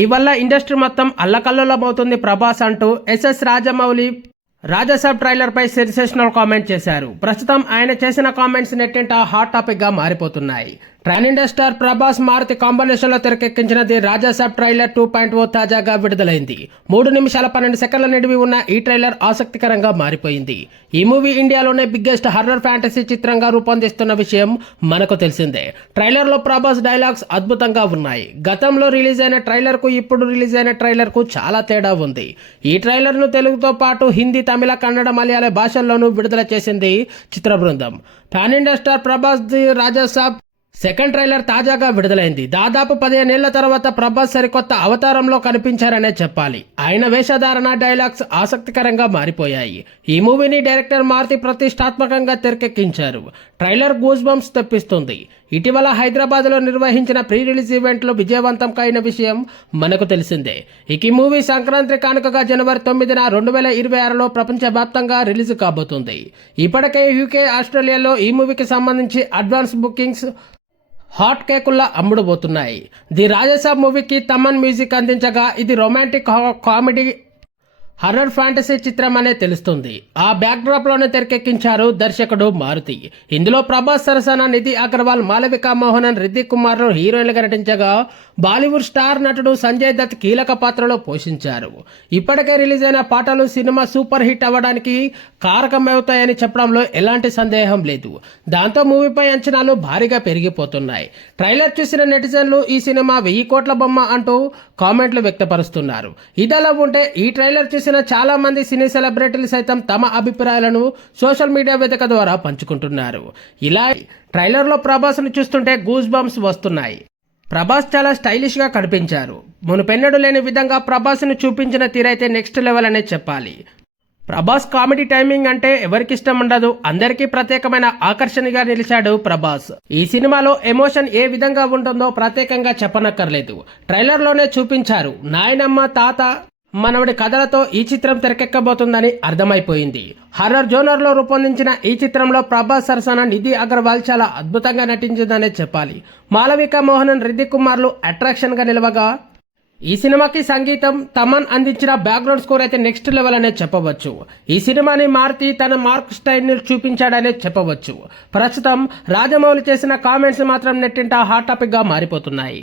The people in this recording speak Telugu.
ఈ వల్ల ఇండస్ట్రీ మొత్తం అల్లకల్లోలమవుతుంది ప్రభాస్ అంటూ ఎస్ఎస్ రాజమౌళి రాజసాబ్ ట్రైలర్ పై సెన్సేషనల్ కామెంట్ చేశారు. ప్రస్తుతం ఆయన చేసిన కామెంట్స్ నెట్టింట హాట్ టాపిక్గా మారిపోతున్నాయి. ట్రైన్ ఇండియా స్టార్ ప్రభాస్ మారుతి కాంబినేషన్లో తెరకెక్కించిన the Rajasaab trailer two point o తాజాగా విడుదలైంది. మూడు నిమిషాల పన్నెండు సెకండ్ల నిడివి ఉన్న ఈ ట్రైలర్ ఆసక్తికరంగా మారిపోయింది. ఈ మూవీ ఇండియాలోనే బిగ్గెస్ట్ హర్రర్ ఫ్యాంటసీ చిత్రంగా రూపొందిస్తున్న విషయం మనకు తెలిసిందే. ట్రైలర్లో ప్రభాస్ డైలాగ్స్ అద్భుతంగా ఉన్నాయి. గతంలో రిలీజ్ అయిన ట్రైలర్కు ఇప్పుడు రిలీజ్ అయిన ట్రైలర్కు చాలా తేడా ఉంది. ఈ ట్రైలర్ను తెలుగుతో పాటు హిందీ తమిళ కన్నడ మలయాళ భాషల్లోనూ విడుదల చేసింది చిత్ర బృందం pan India star Prabhas the Rajasaab second trailer తాజాగా విడుదలైంది. దాదాపు పదిహేనేళ్ళ తర్వాత ప్రభాస్ సరికొత్త అవతారంలో కనిపించారనే చెప్పాలి. ఆయన వేషధారణ డైలాగ్స్ ఆసక్తికరంగా మారిపోయాయి. ఈ మూవీని డైరెక్టర్ మారుతి ప్రతిష్టాత్మకంగా తెరకెక్కించారు. ట్రైలర్ గూస్ బంప్స్ తెప్పిస్తుంది. ఇటీవల హైదరాబాద్లో నిర్వహించిన ప్రీ రిలీజ్ ఈవెంట్లో విజయవంతం కాయిన విషయం మనకు తెలిసిందే. ఇక ఈ మూవీ సంక్రాంతి కానుకగా జనవరి తొమ్మిదిన రెండు వేల ఇరవై ఆరులో ప్రపంచవ్యాప్తంగా రిలీజ్ కాబోతుంది. ఇప్పటికే యూకే ఆస్ట్రేలియాలో ఈ మూవీకి సంబంధించి అడ్వాన్స్ బుకింగ్స్ హాట్ కేకుల్లా అమ్ముడుపోతున్నాయి. ది రాజసాబ్ మూవీకి తమన్ మ్యూజిక్ అందించగా ఇది రొమాంటిక్ హా- కామెడీ హర్రర్ ఫ్యాంటసీ చిత్రం అనే తెలుస్తుంది. ఆ బ్యాక్డ్రాప్లోనే తెరకెక్కించారు దర్శకుడు మారుతి. ఇందులో ప్రభాస్ సరసన నిధి అగర్వాల్ మాలవిక మోహనన్ రితిక్ కుమార్ హీరోయిన్లుగా నటించగా బాలీవుడ్ స్టార్ నటుడు సంజయ్ దత్ కీలక పాత్రలో పోషించారు. ఇప్పటికే రిలీజ్ అయిన పాటలు సినిమా సూపర్ హిట్ అవ్వడానికి కారకమవుతాయని చెప్పడంలో ఎలాంటి సందేహం లేదు. దాంతో మూవీపై అంచనాలు భారీగా పెరిగిపోతున్నాయి. ట్రైలర్ చూసిన నెటిజన్లు ఈ సినిమా వెయ్యి కోట్ల బొమ్మ అంటూ కామెంట్లు వ్యక్తపరుస్తున్నారు. ఇదలా ఉంటే ఈ ట్రైలర్ చూసి చేసిన చాలామంది సినీ సెలబ్రిటీలు సైతం తమ అభిప్రాయాలను సోషల్ మీడియా వేదిక ద్వారా పంచుకుంటున్నారు. ఇలా ట్రైలర్లో ప్రభాస్ను చూస్తుంటే గూస్ బంప్స్ వస్తున్నాయి. ప్రభాస్ చాలా స్టైలిష్గా కనిపించారు. మునుపెన్నడు లేని విధంగా ప్రభాస్ను చూపించిన తీరైతే నెక్స్ట్ లెవెల్ అనే చెప్పాలి. ప్రభాస్ కామెడీ టైమింగ్ అంటే ఎవరికి ఇష్టం ఉండదు అందరికీ ప్రత్యేకమైన ఆకర్షణగా నిలిచాడు ప్రభాస్. ఈ సినిమాలో ఎమోషన్ ఏ విధంగా ఉంటుందో ప్రత్యేకంగా చెప్పనక్కర్లేదు. ట్రైలర్లోనే చూపించారు. నాయనమ్మ తాత మనవడి కథలతో ఈ చిత్రం తెరకెక్కబోతుందని అర్థమైపోయింది. హర్రర్ జోనర్లో రూపొందించిన ఈ చిత్రంలో ప్రభాస్ సరసన నిధి అగర్వాల్ చాలా అద్భుతంగా నటించిందనే చెప్పాలి. మాలవిక మోహనన్ రిద్ది కుమార్లు అట్రాక్షన్గా నిలవగా ఈ సినిమాకి సంగీతం తమన్ అందించిన బ్యాక్గ్రౌండ్ స్కోర్ అయితే నెక్స్ట్ లెవెల్ అనే చెప్పవచ్చు. ఈ సినిమాని మారుతి తన మార్క్ స్టైల్ని చూపించాడనే చెప్పవచ్చు. ప్రస్తుతం రాజమౌళి చేసిన కామెంట్స్ మాత్రం నెట్టింట హాట్ టాపిక్గా మారిపోతున్నాయి.